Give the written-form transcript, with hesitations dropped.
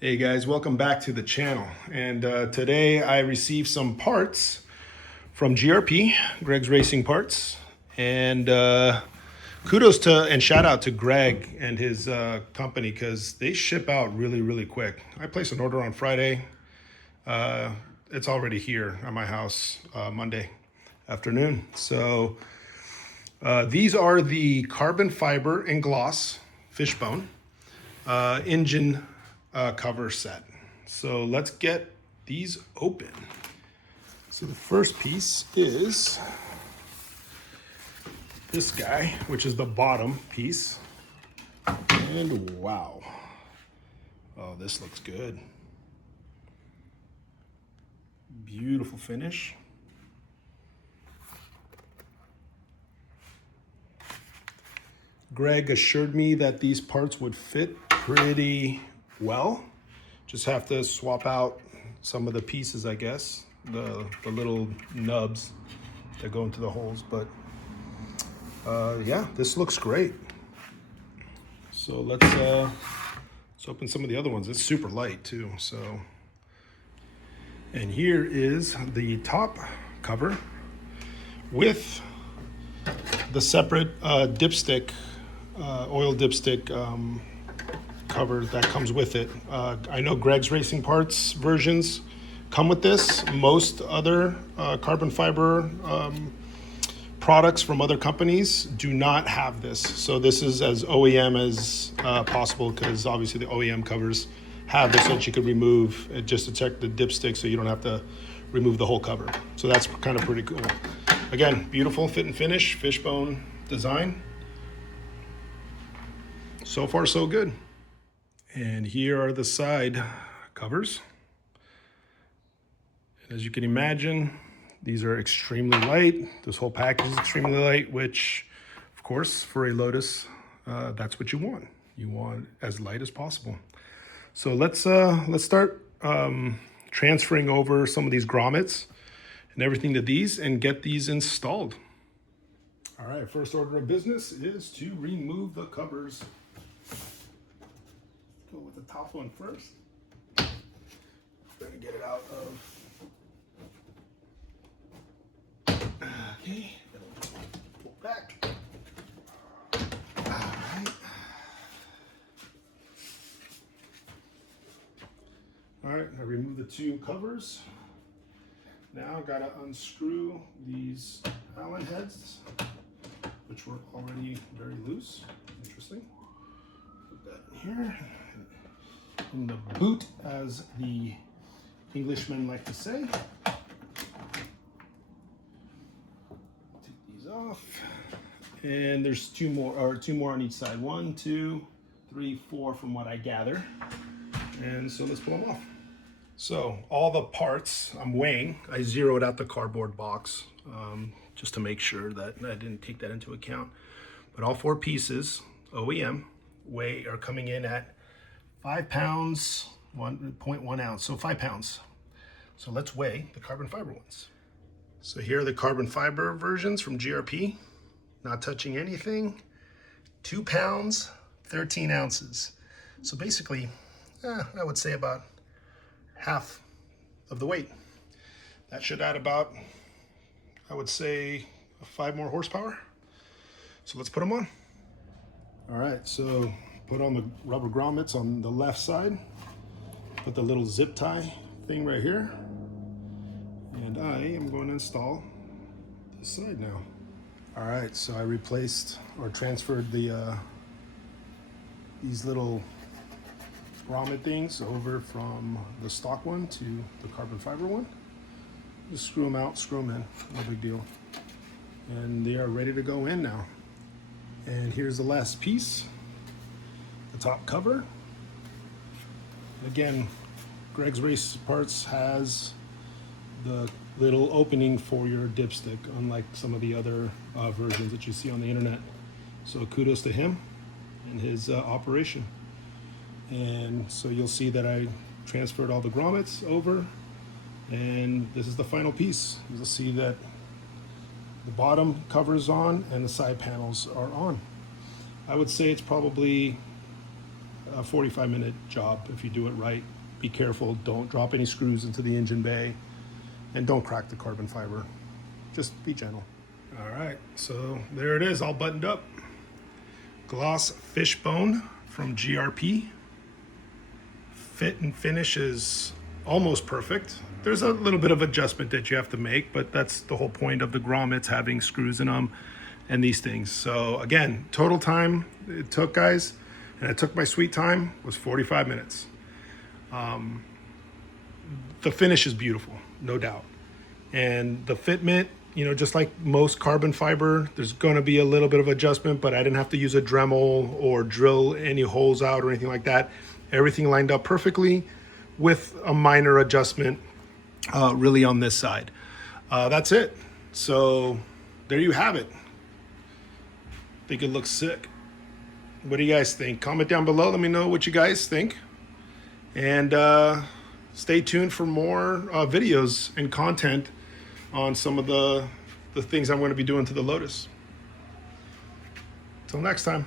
Hey guys, welcome back to the channel. And today I received some parts from GRP, Greg's Racing Parts. And kudos to and shout out to Greg and his company because they ship out really, really quick. I placed an order on Friday. It's already here at my house Monday afternoon. So these are the carbon fiber and gloss fishbone engine cover set. So let's get these open. So the first piece is this guy, which is the bottom piece. And wow. Oh, this looks good. Beautiful finish. Greg assured me that these parts would fit pretty well. Just have to swap out some of the pieces, I guess, the little nubs that go into the holes. But yeah, this looks great. So let's open some of the other ones. It's super light too. So, and here is the top cover with the separate dipstick, oil dipstick cover that comes with it. I know Greg's Racing Parts versions come with this. Most other carbon fiber products from other companies do not have this. So this is as OEM as possible because obviously the OEM covers have this so that you could remove it just to check the dipstick so you don't have to remove the whole cover. So that's kind of pretty cool. Again, beautiful fit and finish, fishbone design. So far, so good. And here are the side covers. And as you can imagine, these are extremely light. This whole package is extremely light, which, of course, for a Lotus, that's what you want. You want as light as possible. So let's start transferring over some of these grommets and everything to these and get these installed. All right, first order of business is to remove the covers. Go with the top one first. Trying to get it out of. Okay, pull back. All right. All right, I removed the two covers. Now I gotta unscrew these Allen heads, which were already very loose. Interesting. Put that in here. In the boot, as the Englishmen like to say. Take these off. And there's two more on each side. 1, 2, 3, 4 from what I gather. And so let's pull them off. So all the parts I'm weighing, I zeroed out the cardboard box just to make sure that I didn't take that into account. But all 4 pieces, OEM, are coming in at 5 pounds, 1.1 ounce, so 5 pounds. So let's weigh the carbon fiber ones. So here are the carbon fiber versions from GRP, not touching anything. 2 pounds, 13 ounces. So basically, I would say about half of the weight. That should add about, I would say, 5 more horsepower. So let's put them on. All right, so put on the rubber grommets on the left side. Put the little zip tie thing right here. And I am going to install this side now. All right, so I replaced or transferred the these little grommet things over from the stock one to the carbon fiber one. Just screw them out, screw them in, no big deal. And they are ready to go in now. And here's the last piece, the top cover. Again, Greg's Race Parts has the little opening for your dipstick, unlike some of the other versions that you see on the internet. So kudos to him and his operation. And so you'll see that I transferred all the grommets over, and this is the final piece. You'll see that the bottom cover is on and the side panels are on. I would say it's probably a 45-minute job if you do it right. Be careful, don't drop any screws into the engine bay, and don't crack the carbon fiber. Just be gentle. All right, so there it is, all buttoned up. Gloss fishbone from GRP. Fit and finish is almost perfect. There's a little bit of adjustment that you have to make, but that's the whole point of the grommets, having screws in them and these things. So again, total time it took, guys, and it took my sweet time, was 45 minutes. The finish is beautiful, no doubt. And the fitment, you know, just like most carbon fiber, there's gonna be a little bit of adjustment, but I didn't have to use a Dremel or drill any holes out or anything like that. Everything lined up perfectly with a minor adjustment really on this side. That's it. So there you have it. I think it looks sick. What do you guys think? Comment down below, let me know what you guys think. And stay tuned for more videos and content on some of the things I'm going to be doing to the Lotus. Till next time.